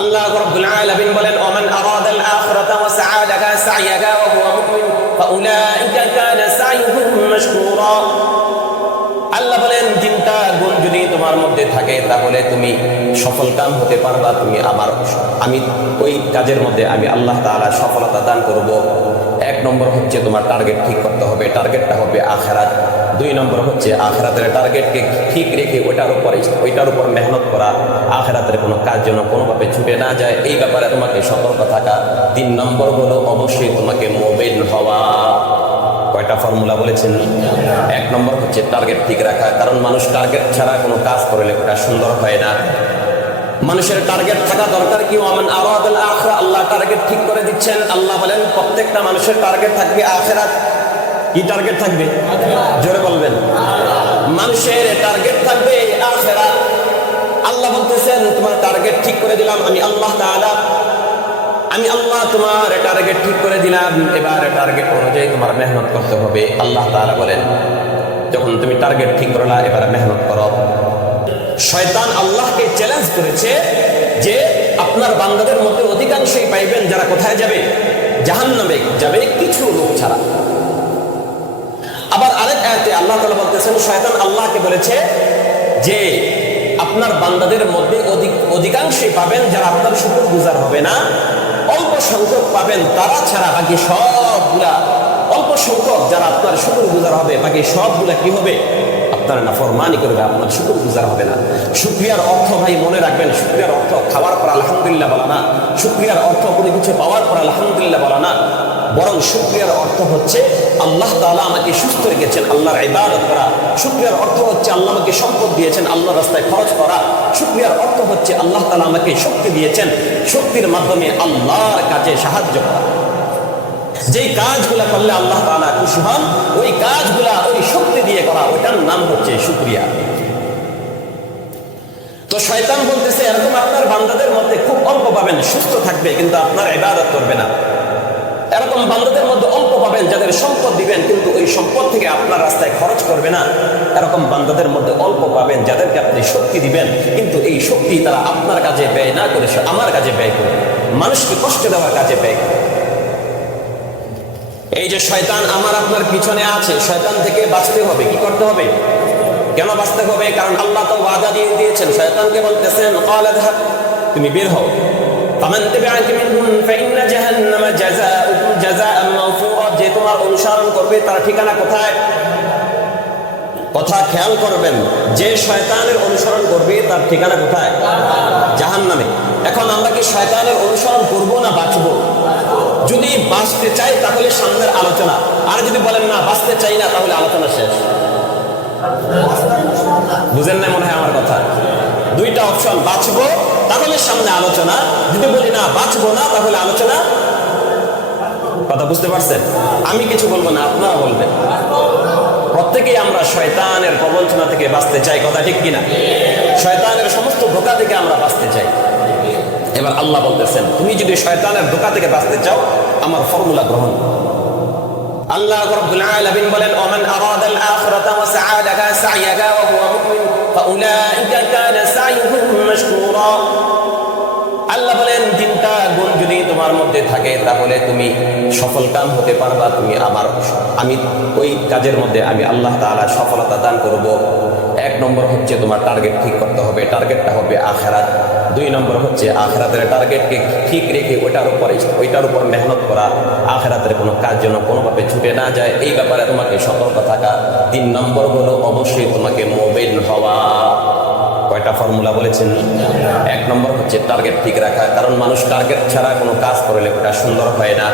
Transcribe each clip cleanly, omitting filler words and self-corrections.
আল্লাহ রাব্বুল আলামিন বলেন, ওমান আরাদাল আখিরাতা ওয়া সাআ লাহা সা'য়াহা ওয়া হুয়া মুমিন ফাউলাইকা কানা সা'য়ুহুম মাশকুরা। আল্লাহ বলেন, তিনটা গুণ যদি তোমার মধ্যে থাকে তাহলে তুমি সফল কাম হতে পারবা। আমি ওই কাজের মধ্যে আমি আল্লাহ তাআলা সফলতা দান করব। এক নম্বর হচ্ছে তোমার টার্গেট ঠিক করতে হবে, টার্গেটটা হবে আখিরাত। দুই নম্বর হচ্ছে আখিরাতের টার্গেটকে ঠিক রেখে ওইটার উপর মেহনত করা, আখিরাতের কোনো কাজ যেন কোনোভাবে ছুটে না যায় এই ব্যাপারে তোমাকে সতর্ক থাকা। তিন নম্বর হলো অবশ্যই তোমাকে মুমিন হওয়া। কয়টা ফর্মুলা বলেছেন? এক নম্বর হচ্ছে টার্গেট ঠিক রাখা, কারণ মানুষ টার্গেট ছাড়া কোনো কাজ করলে ওটা সুন্দর হয় না। মানুষের টার্গেট থাকা দরকার। কি ওমান আরাদাল আখিরা, আল্লাহ টার্গেট ঠিক করে দিচ্ছেন। আল্লাহ বলেন প্রত্যেকটা মানুষের টার্গেট থাকবে আখিরাত। কি টার্গেট থাকবে? জোরে বলবেন। মানুষের টার্গেট থাকবে আখিরাত। আল্লাহ বলতেছেন তোমার টার্গেট ঠিক করে দিলাম আমি আল্লাহ তাআলা। আমি আল্লাহ তোমার টার্গেট ঠিক করে দিলাম, এবার টার্গেট অনুযায়ী তোমার মেহনত করতে হবে। আল্লাহ তাআলা বলেন যখন তুমি টার্গেট ঠিক করলা এবার মেহনত করো। শয়তান আল্লাহকে চ্যালেঞ্জ করেছে যে আপনার বান্দাদের মধ্যে অধিকাংশই পাইবেন যারা কোথায় যাবে? জাহান্নামে যাবে, কিছু লোক ছাড়া। আবার আরেক আয়াতে আল্লাহ তাআলা বলতেছেন শয়তান আল্লাহকে বলেছে যে আপনার বান্দাদের মধ্যে অধিকাংশই পাবেন যারা আপনার শুকরগুজার হবে না, অল্প সংখ্যক পাবেন তারা ছাড়া বাকি সবগুলা, অল্প সংখ্যক যারা আপনার শুকরগুজার হবে বাকি সবগুলা কি হবে? আপনার নাফরমানি করবে, আপনার শুকরগুজার হবে না। শুকরিয়ার অর্থ ভাই মনে রাখবেন, শুকরিয়ার অর্থ খাওয়ার পর আলহামদুলিল্লাহ বলা না, শুকরিয়ার অর্থ কোনো কিছু পাওয়ার পর আলহামদুলিল্লাহ বলা না, বরং শুকরিয়ার অর্থ হচ্ছে আল্লাহ তাআলা আমাকে সুস্থ রেখেছেন, আল্লাহর ইবাদত করা। শুকরিয়ার অর্থ হচ্ছে আল্লাহ আমাকে সম্পদ দিয়েছেন, আল্লাহর রাস্তায় খরচ করা। শুকরিয়ার অর্থ হচ্ছে আল্লাহ তাআলা আমাকে শক্তি দিয়েছেন, শক্তির মাধ্যমে আল্লাহর কাজে সাহায্য করা। যেই কাজগুলা করলে আল্লাহ তাআলা খুশি হন ওই কাজগুলা ওই শক্তি দিয়ে করা, ওইটার নাম হচ্ছে শুকরিয়া। তো শয়তান বলতেছে এরকম আপনার বান্দাদের মধ্যে খুব অল্প পাবেন সুস্থ থাকবে কিন্তু আপনার ইবাদত করবে না। এরকম বান্দাদের মধ্যে অল্প পাবেন যাদের সম্পদ দিবেন কিন্তু ওই সম্পদ থেকে আপনার রাস্তায় খরচ করবে না। এরকম বান্দাদের মধ্যে অল্প পাবেন যাদেরকে আপনি শক্তি দিবেন কিন্তু এই শক্তি তারা আপনার কাজে ব্যয় না করে আমার কাজে ব্যয় করবে, মানুষকে কষ্ট দেওয়ার কাজে ব্যয় করবে। এই যে শয়তান আমার আপনার পিছনে আছে, শয়তান থেকে বাঁচতে হবে। কি করতে হবে? কেন বাঁচতে হবে? কারণ আল্লাহ তো ওয়াদা দিয়ে দিয়েছেন, শয়তানকে বলতেছেন ক্বালা যাহাব, তুমি বের হও। ফামান তাবিআকা মিনহুম ফাইন্না জাহান্নামা জাযাউকুম জাযাআন মাওফুরা, যে তোমার অনুসরণ করবে তার ঠিকানা কোথায়? কথা খেয়াল করবেন, যে শয়তানের অনুসরণ করবে তার ঠিকানা কোথায়? জাহান্নামে। এখন আমরা কি শয়তানের অনুসরণ করব না বাঁচবো? যদি বাঁচতে চাই তাহলে সামনের আলোচনা, আর যদি বলেন না বাঁচতে চাই না তাহলে আলোচনা শেষ। বুঝেন না মনে হয় আমার কথা? দুইটা অপশন, বাঁচবো তাহলে সামনে আলোচনা, যদি বলি না বাঁচবো না তাহলে আলোচনা। কথা বুঝতে পারছেন? আমি কিছু বলবো না, আপনারা বলবেন। প্রত্যেকেই আমরা শয়তানের প্রবঞ্চনা থেকে বাঁচতে চাই, কথা ঠিক কিনা? শয়তানের সমস্ত ধোঁকা থেকে আমরা বাঁচতে চাই। এবার আল্লাহ বলতেছেন তুমি যদি শয়তানের ধোঁকা থেকে বাঁচতে চাও আমার ফর্মুলা গ্রহণ। আল্লাহ রাব্বুল আলামিন বলেন ওমান আরাদাল আখিরাতা ওয়া সাআ লাহা সা'য়াহা ওয়া হুয়া মুমিন ফাউলাইকা কানা সা'য়ুহুম মাশকুরা। আল্লাহ বলেন তিনটা গুণ যদি তোমার মধ্যে থাকে তাহলে তুমি সফল কাম হতে পারবা। আমি ওই কাজের মধ্যে আমি আল্লাহ তাআলা সফলতা দান করব। এক নম্বর হচ্ছে তোমার টার্গেট ঠিক করতে হবে, টার্গেটটা হবে আখিরাত। দুই নম্বর হচ্ছে আখিরাতের টার্গেটকে ঠিক রেখে ওইটার উপর মেহনত করা, আখিরাতের কোনো কাজ যেন কোনোভাবে ছুটে না যায় এই ব্যাপারে তোমাকে সতর্ক থাকা। তিন নম্বর হলো অবশ্যই তোমাকে মুমিন হওয়া। কয়টা ফর্মুলা বলেছেন? এক নম্বর হচ্ছে টার্গেট ঠিক রাখা, কারণ মানুষ টার্গেট ছাড়া কোনো কাজ করলে ওটা সুন্দর হয় না।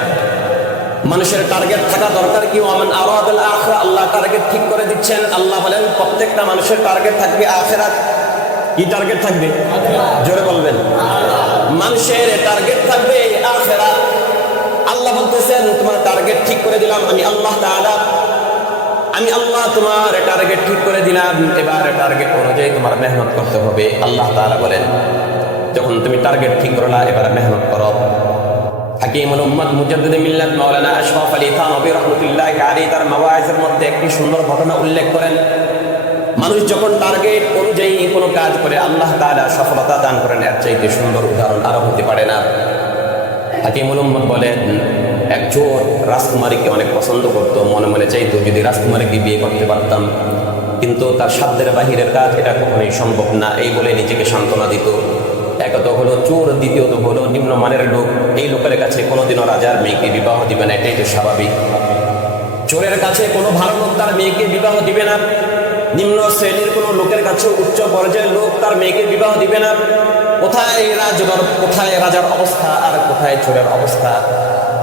মানুষের টার্গেট থাকা দরকার। কি ওমান আরাদাল আখিরা, আল্লাহ টার্গেট ঠিক করে দিচ্ছেন। আল্লাহ বলেন প্রত্যেকটা মানুষের টার্গেট থাকবে আখিরাত। কি টার্গেট থাকবে? জোরে বলবেন। মানুষের টার্গেট থাকবে আখিরাত। আল্লাহ বলতেছেন তোমার টার্গেট ঠিক করে দিলাম আমি আল্লাহ তাআলা। আমি আল্লাহ তোমার টার্গেট ঠিক করে দিলাম, এবার টার্গেট অনুযায়ী তোমার মেহনত করতে হবে। আল্লাহ তাআলা বলেন যখন তুমি টার্গেট ঠিক করলা এবার মেহনত করো। হাকিমুল উম্মাত মুজাদ্দিদ মিল্লাত মাওলানা আশরাফ আলী থানভী রাহমাতুল্লাহি আলাইহি তার মাওয়াইজের মধ্যে একটি সুন্দর ঘটনা উল্লেখ করেন। মানুষ যখন টার্গেট অনুযায়ী কোনো কাজ করে আল্লাহ তাআলা সফলতা দান করেন, এর চাইতে সুন্দর উদাহরণ আরো হতে পারে না। হাকিমুল উম্মত বলেন, এক চোর রাজকুমারীকে অনেক পছন্দ করতো, মনে মনে চাইতো যদি রাজকুমারীকে বিয়ে করতে পারতাম, কিন্তু তার সাধ্যের বাহিরের কাজ, এটা কখনোই সম্ভব না। এই বলে নিজেকে সান্ত্বনা দিত। একত হলো চোর, দ্বিতীয়ত হলো নিম্নমানের লোক। এই লোকের কাছে কোনোদিনও রাজার মেয়েকে বিবাহ দিবে না, এটাই তো স্বাভাবিক। চোরের কাছে কোনো ভালো লোক তার মেয়েকে বিবাহ দিবে না, নিম্ন শ্রেণীর কোনো লোকের কাছে উচ্চ পর্যায়ের লোক তার মেয়েকে বিবাহ দিবে না। কোথায় কোথায় রাজার অবস্থা আর কোথায় চোরের অবস্থা।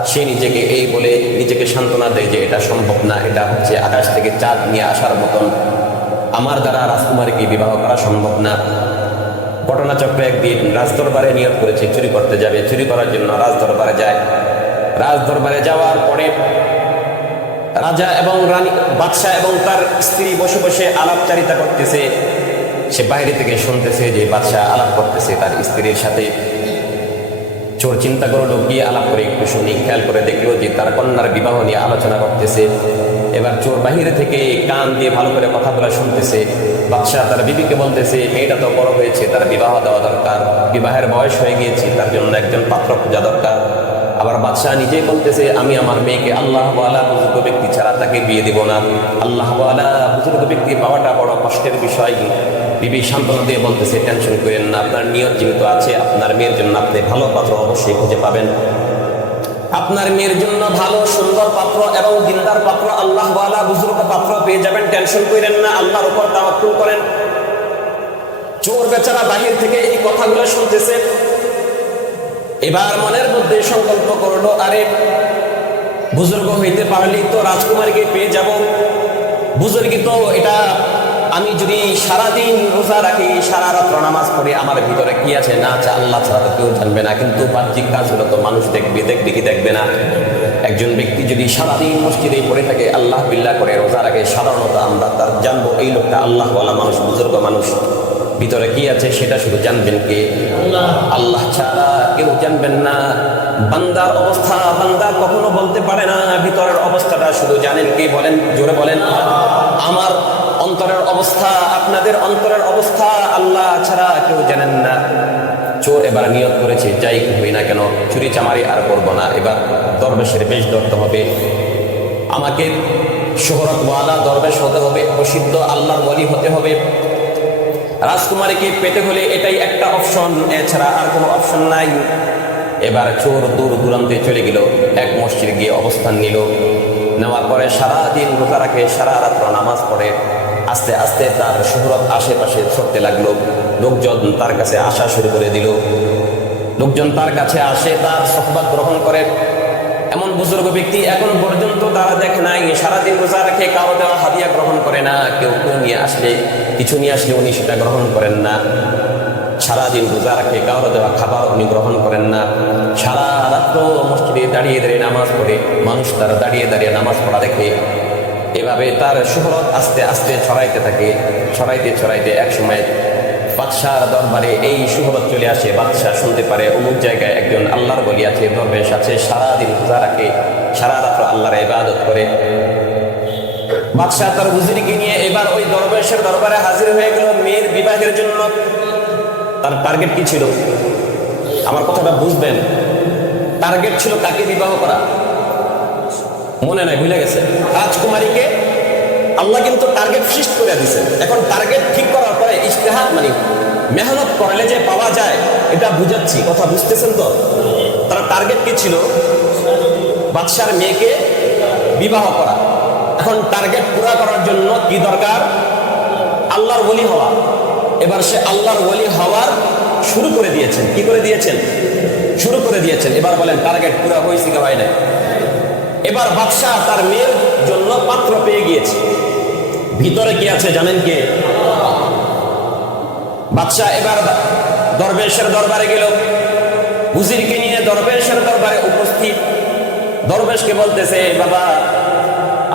সে নিজেকে এই বলে নিজেকে সান্ত্বনা দেয় যে এটা সম্ভব না, এটা হচ্ছে আকাশ থেকে চাঁদ নিয়ে আসার মতন, আমার দ্বারা রাজকুমারীকে বিবাহ করা সম্ভব না। ঘটনাচক্রে একদিন রাজদরবারে নিয়ত করেছে চুরি করতে যাবে, চুরি করার জন্য রাজদরবারে যায়। রাজদরবারে যাওয়ার পরে রাজা এবং রানী, বাদশাহ এবং তার স্ত্রী বসে বসে আলাপচারিতা করতেছে। সে বাইরে থেকে শুনতেছে যে বাদশাহ আলাপ করতেছে তার স্ত্রীর সাথে। চোর চিন্তা করলো গিয়ে আলাপ করে একটু শুনি। খেয়াল করে দেখলো যে তার কন্যার বিবাহ নিয়ে আলোচনা করতেছে। এবার চোর বাহিরে থেকে কান দিয়ে ভালো করে কথা বলা শুনতেছে। বাদশাহ তার বিবিকে বলতেছে, মেয়েটা তো বড় হয়েছে, তার বিবাহ দেওয়া দরকার, বিবাহের বয়স হয়ে গিয়েছে, তার জন্য একজন পাত্র খোঁজা দরকার। আবার বাদশাহ নিজেই বলতেছে, আমি আমার মেয়েকে আল্লাহ ওয়ালা বুজুর্গ ব্যক্তি ছাড়া তাকে বিয়ে দিব না। আল্লাহ ওয়ালা বুজুর্গ ব্যক্তি পাওয়াটা বড় কষ্টের বিষয়। বিবি সান্ত্বনা দিয়ে বলতেছে, টেনশন করেন না, আপনার নিয়ত যেহেতু আছে, আপনার মেয়ের জন্য আপনি ভালো পাত্র অবশ্যই খুঁজে পাবেন। আপনার মেয়ের জন্য ভালো সুন্দর পাত্র এবং দিনদার পাত্র, আল্লাহ ওয়ালা বুজুর্গ পাত্র পেয়ে যাবেন, টেনশন করেন না, আল্লাহর উপর তাওয়াক্কুল করেন। চোর বেচারা বাহির থেকে এই কথাগুলো শুনতেছে। এবার মনের মধ্যে সংকল্প করলো, আরে বুজুর্গ হইতে পারলেই তো রাজকুমারীকে পেয়ে যাব। বুজুর্গি তো এটা, আমি যদি সারাদিন রোজা রাখি, সারা রাত্র নামাজ পড়ি, আমার ভিতরে কি আছে না আছে আল্লাহ ছাড়া তো কেউ জানবে না। কিন্তু বাহ্যিক কাজগুলো তো মানুষ দেখবে, দেখি দেখবে না। একজন ব্যক্তি যদি সারাদিন মসজিদে পড়ে থাকে, আল্লাহ বিল্লাহ করে রোজা রাখে, সাধারণত আমরা তার জানবো এই লোকটা আল্লাহ ওয়ালা মানুষ, বুজুর্গ মানুষ। ভিতরে কি আছে সেটা শুধু জানবেন কে? আল্লাহ ছাড়া কেউ জানবেন না। বান্দার অবস্থা বান্দা কখনো বলতে পারে না, ভিতরের অবস্থাটা শুধু জানেন কে? বলেন, জোরে বলেন। আমার অন্তরের অবস্থা, আপনাদের অন্তরের অবস্থা আল্লাহ ছাড়া কেউ জানেন না। চোর এবার নিয়ত করেছে, যাই হই না কেন চুরি চামারি আর করবো না, এবার দরবেশের বেশ ধরতে হবে, আমাকে শোহরতওয়ালা দরবেশ হতে হবে, প্রসিদ্ধ আল্লাহর ওয়ালি হতে হবে। রাজকুমারীকে পেতে হলে এটাই একটা অপশন, এছাড়া আর কোনো অপশন নাই। এবার চোর দূর দূরান্তে চলে গেল, এক মসজিদে গিয়ে অবস্থান নিল। নেওয়ার পরে সারাদিন রোজা রাখে, সারা রাত্র নামাজ পড়ে। আস্তে আস্তে তার শোহরত আশেপাশে ছড়তে লাগলো। লোকজন তার কাছে আসা শুরু করে দিল। লোকজন তার কাছে আসে, তার সুহবত গ্রহণ করে। এমন বুজুর্গ ব্যক্তি এখন পর্যন্ত তারা দেখে নাই, সারাদিন রোজা রেখে কারো দেওয়া হাদিয়া গ্রহণ করে না। কেউ নিয়ে আসলে, কিছু নিয়ে আসলে উনি সেটা গ্রহণ করেন না। সারাদিন রোজা রাখে, কারো দেওয়া খাবার উনি গ্রহণ করেন না। সারা রাত্র মসজিদে দাঁড়িয়ে দাঁড়িয়ে নামাজ পড়ে, মানুষ তার দাঁড়িয়ে দাঁড়িয়ে নামাজ পড়া দেখে। এভাবে তার শোহরত আস্তে আস্তে ছড়াইতে থাকে। ছড়াইতে এক সময় বাদশার দরবারে এই শোহরত চলে আসে। বাদশাহ শুনতে পারে অমুক জায়গায় একজন আল্লাহর ওয়ালি আছে, দরবেশ আছে, সারাদিন রোজা রাখে, সারা রাত্র আল্লাহর ইবাদত করে। বাদশাহ তার হুজুরিকে নিয়ে এবার ওই দরবেশের দরবারে হাজির হয়ে গেল মেয়ের বিবাহের জন্য। তার টার্গেট কি ছিল? আমার কথাটা বুঝবেন। টার্গেট ছিল কাকে বিবাহ করা, মনে নাই, ভুলে গেছে। রাজকুমারীকে। আল্লাহ কিন্তু টার্গেট ফিক্সড করে দিয়েছেন। এখন টার্গেট ঠিক করার পরে ইজতিহাদ মানে মেহনত করলে যে পাওয়া যায়, এটা বুঝাচ্ছি, কথা বুঝতেছেন তো? তার টার্গেট কি ছিল? বাদশার মেয়েকে বিবাহ করা। এখন টার্গেট পুরা করার জন্য কি দরকার? আল্লাহর ওলি হওয়া। এবার সে আল্লাহর ওলি হওয়ার শুরু করে দিয়েছেন। কি করে দিয়েছেন? শুরু করে দিয়েছেন। এবার বলেন টার্গেট পুরা হয়েছে কি হয় নাই? এবার বাদশাহ তার মেয়ের জন্য পাত্র পেয়ে গিয়েছে। ভিতরে কি আছে জানেন কে? বাদশাহ এবার দরবেশের দরবারে গেল, হুজুরকে নিয়ে দরবেশের দরবারে উপস্থিত। দরবেশকে বলতেছে, বাবা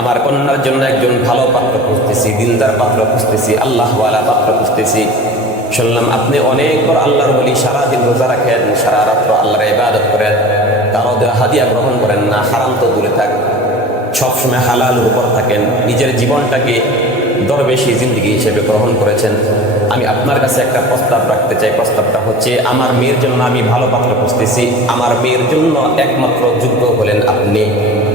আমার কন্যার জন্য একজন ভালো পাত্র খুঁজতেছি, দিনদার পাত্র খুঁজতেছি, আল্লাহওয়ালা পাত্র খুঁজতেছি। শুনলাম আপনি অনেক বড় আল্লাহর ওলি, সারাদিন রোজা রাখেন, সারা রাত্র আল্লাহর ইবাদত করেন, কারো দেওয়া হাদিয়া গ্রহণ করেন না, হারাম তো দূরে থাক, সবসময় হালালের উপর থাকেন, নিজের জীবনটাকে দরবেশী জিন্দেগি হিসেবে গ্রহণ করেছেন। আমি আপনার কাছে একটা প্রস্তাব রাখতে চাই। প্রস্তাবটা হচ্ছে, আমার মেয়ের জন্য আমি ভালো পাত্র খুঁজতেছি, আমার মেয়ের জন্য একমাত্র যোগ্য হলেন আপনি।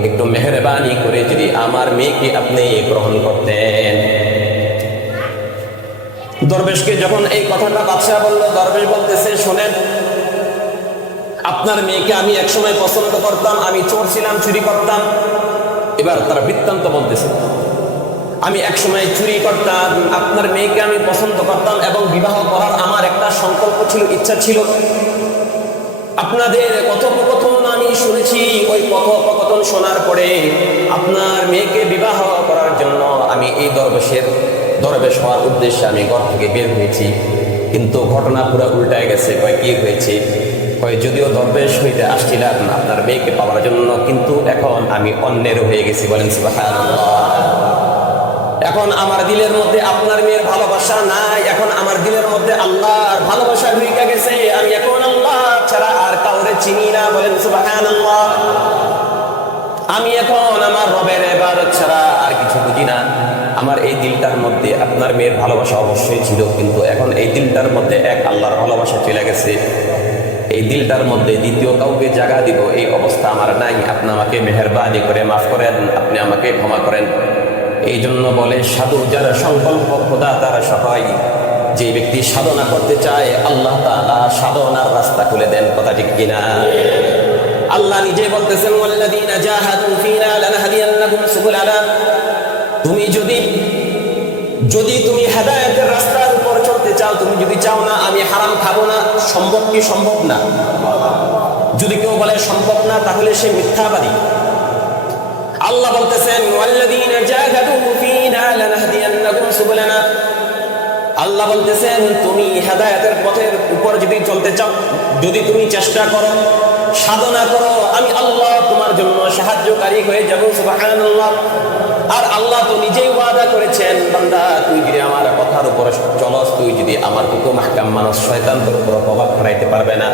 একটু মেহেরবানি করে যদি আমার মেয়েকে আপনি গ্রহণ করতেন। দরবেশকে যখন এই কথাটা বাদশাহ বলল, দরবেশ বলতেছে, শোনেন, আপনার মেয়েকে আমি একসময় পছন্দ করতাম, আমি চোর ছিলাম, চুরি করতাম। এবার তারা বৃত্তান্ত বলতেছে, আমি একসময় চুরি করতাম, আপনার মেয়েকে আমি পছন্দ করতাম এবং বিবাহ করার আমার একটা সংকল্প ছিল, ইচ্ছা ছিল। আপনাদের কথোপকথন আমি শুনেছি, ওই কথোপকথন শোনার পরে আপনার মেয়েকে বিবাহ করার জন্য আমি এই দরবেশ হওয়ার উদ্দেশ্যে আমি ঘর থেকে বের হয়েছি। কিন্তু ঘটনা পুরো উল্টায় গেছে। কি হয়েছে? যদিও দরবেশ হইতে আসছিলাম আপনার মেয়েকে পাওয়ার জন্য, কিন্তু এখন আমি অন্যের হয়ে গেছি। বলেন সুবহানাল্লাহ। এখন আমার দিলের মধ্যে আপনার মেয়ের ভালোবাসা নাই, এখন আমার দিলের মধ্যে আল্লাহর ভালোবাসা ঢুকে গেছে। আমি এখন আল্লাহ ছাড়া আর কাউরে চিনি না। বলেন সুবহানাল্লাহ। আমি এখন আমার রবের ইবাদত ছাড়া আর কিছু বুঝি না। আমার এই দিলটার মধ্যে আপনার মেয়ের ভালোবাসা অবশ্যই ছিল, কিন্তু এখন এই দিলটার মধ্যে এক আল্লাহর ভালোবাসা চলে গেছে। এই দিলটার মধ্যে দ্বিতীয় কাউকে জায়গা দিব এই অবস্থা আমার নাই। আপনি আমাকে মেহেরবানি করে মাফ করেন, আপনি আমাকে ক্ষমা করেন। এই জন্য বলে, সাধু যারা সংকল্প খোদা তারা সহায়। যে ব্যক্তি সাধনা করতে চায় আল্লাহ তাআলা সাধনার রাস্তা খুলে দেন। কথা ঠিক কিনা? আল্লাহ নিজে বলতেছেন, ওয়াল্লাযীনা জাহাদু ফীনা লানহাদিয়ান্নাহুম সুবুলানা। তুমি যদি তুমি হেদায়েতের রাস্তার উপর চলতে চাও, তুমি যদি চাও না আমি হারাম খাবো না, সম্ভব কি সম্ভব না? যদি কেউ বলে সম্ভব না, তাহলে সে মিথ্যাবাদী। আল্লাহ বলতেছেন, ওয়াল্লাযীনা জাহাদু ফীনা লানহাদিয়ান্নাহুম সুবুলানা। আল্লাহ বলতেছেন, তুমি হেদায়েতের পথের উপর যদি চলতে চাও, যদি তুমি চেষ্টা করো, সাধনা করো, আমি আল্লাহ তোমার জন্য সাহায্যকারী হয়ে যাব। সুবহানাল্লাহ। আর আল্লাহ তো নিজেই ওয়াদা করেছেন, বান্দা তুই যদি আমার কথার উপর চলস, তুই যদি আমার হুকুম আহকাম মানস, শয়তান তোর উপর প্রভাব খাটাইতে পারবে না।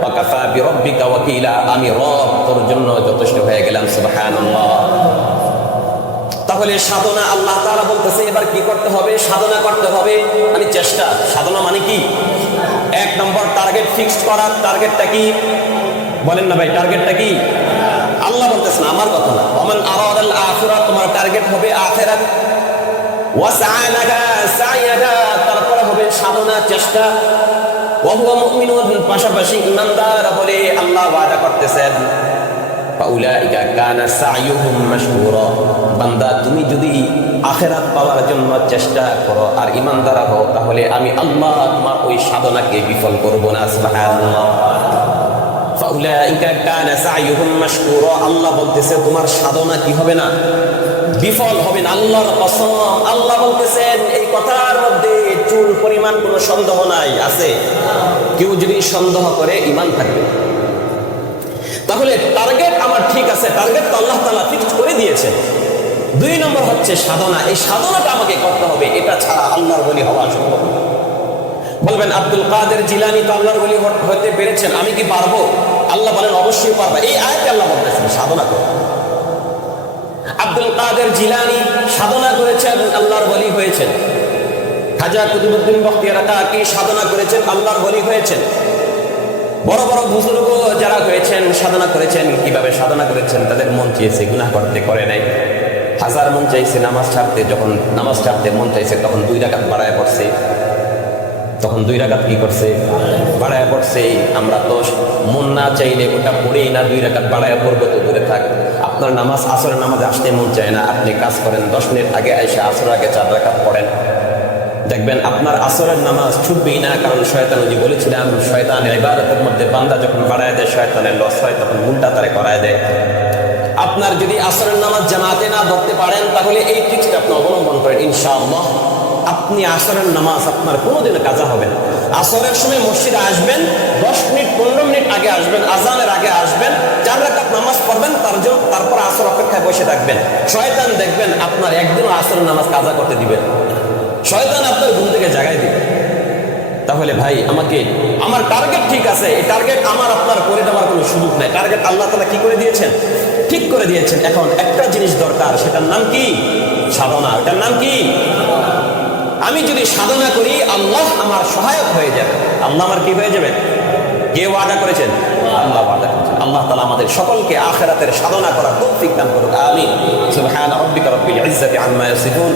ওয়াকাফা বিরাব্বিকা ওয়াকিলা। আমি রব তোর জন্য যথেষ্ট হয়ে গেলাম। সুবহানাল্লাহ। তাহলে সাধনা, আল্লাহ তাআলা বলতেছে এবার কি করতে হবে? সাধনা করতে হবে। মানে চেষ্টা। সাধনা মানে কি? এক নম্বর টার্গেট ফিক্সড করা। টার্গেটটা কি? বলেন না ভাই, টার্গেটটা কি? আল্লাহ বলতেছেন, আমার কথা না। ওমান আরাদাল আখিরাহ, তোমার টার্গেট হবে আখিরাত। ওয়াসআ লাহা সাইয়াহা, তারপরে হবে সাধনা, চেষ্টা। ওয়া হুয়া মুমিনুন, পাশাপাশি ঈমানদার বলে আল্লাহ ওয়াদা করতেছেন। ফাউলাইকা কানা সাইয়ুহুম মাশকুরা। বান্দা তুমি যদি আখিরাত পাওয়ার জন্য চেষ্টা করো আর ঈমানদার হও, তাহলে আমি আল্লাহ তোমার ওই সাধনাকে বিফল করব না। সুবহানাল্লাহ। ফাউলাইকা কানা সাইয়ুহুম মাশকুরা। আল্লাহ বলতেছে তোমার সাধনা কি হবে না? বিফল হবে না। আল্লাহর কসম। আল্লাহ বলতেছেন, এই কথার মধ্যে চুল পরিমাণ কোনো সন্দেহ নাই। আছে? কেউ যদি সন্দেহ করে, ঈমান থাকবে। তাহলে টার্গেট আমার ঠিক আছে, টার্গেট তো আল্লাহ তাআলা ফিক্সড করে দিয়েছে। দুই নম্বর হচ্ছে সাধনা। এই সাধনাটা আমাকে করতে হবে, এটা ছাড়া আল্লাহর ওলি হওয়া সম্ভব না। বলবেন, আব্দুল কাদের জিলানী তো আল্লাহর ওলি হতে পেরেছেন, আমি কি পারবো? আল্লাহ বলেন, অবশ্যই পারবে। এই আয়াতে আল্লাহ বলতেছেন সাধনা করো। আব্দুল কাদের জিলানী সাধনা করেছেন, আল্লাহর ওলি হয়েছেন। খাজা কুতুবউদ্দিন বখতিয়ার কাকি সাধনা করেছেন, আল্লাহর ওলি হয়েছেন। বড় বড় বুজুর্গ যারা হয়েছেন, সাধনা করেছেন। কিভাবে সাধনা করেছেন? তাদের মন চেয়েছে, গুনাহ করতে, করে নাই। হাজার মন চাইছে নামাজ ছাড়তে, যখন নামাজ ছাড়তে মন চাইছে তখন 2 রাকাত বাড়ায় পড়ছে। তখন 2 রাকাত কি করছে? বাড়ায় পড়ছে। আমরা তো মন না চাইলে ওটা পড়েই না, 2 রাকাত বাড়ায় পড়বো তো দূরে থাক। আপনার নামাজ, আসরের নামাজে আসতে মন চায় না, আপনি কাজ করেন 10 মিনিট আগে এসে আসরের আগে 4 রাকাত পড়েন, দেখবেন আপনার আসরের নামাজ ছুটবেই না। কারণ শয়তান, ওই যে বলেছিলাম, শয়তানের ইবাদতের মধ্যে বান্দা যখন বাড়ায় দেয়, শয়তানের লস হয়, তখন উল্টা তারে করায় দেয়। আপনার যদি আসরের নামাজ জামাতে না ধরতে পারেন, তাহলে এই ট্রিক্সটা আপনি অবলম্বন করেন, ইনশাআল্লাহ আপনি আসরের নামাজ আপনার কোনোদিনও কাজা হবে না। আসরের সময় মসজিদে আসবেন, 10 মিনিট 15 মিনিট আগে আসবেন, আজানের আগে আসবেন, 4 রাকাত নামাজ পড়বেন, তারপর আসর অপেক্ষায় বসে থাকবেন। শয়তান দেখবেন আপনার একদিনও আসরের নামাজ কাজা করতে দিবেন। শয়তান আপনার ঘুম থেকে জাগাই দিবে। তাহলে ভাই, আমার টার্গেট ঠিক আছে, এই টার্গেট আমার আপনার করে দেওয়ার কোনো সুযোগ নাই। টার্গেট আল্লাহ তাআলা কি করে দিয়েছেন? ঠিক করে দিয়েছেন। এখন একটা জিনিস দরকার, সেটার নাম কি? সাধনা। এটার নাম কি? আমি যদি সাধনা করি আল্লাহ আমার সহায়ক হয়ে যাবে। আল্লাহ আমার কি হয়ে যাবেন? কে ওয়াদা করেছেন? আল্লাহ ওয়াদা করেছেন। আল্লাহ তাআলা আমাদের সকলকে আখিরাতের সাধনা করার তৌফিক দান করুন। আমিন। সুবহান রাব্বিকা রাব্বিল ইজ্জাতি আম্মা ইয়াসিফুন।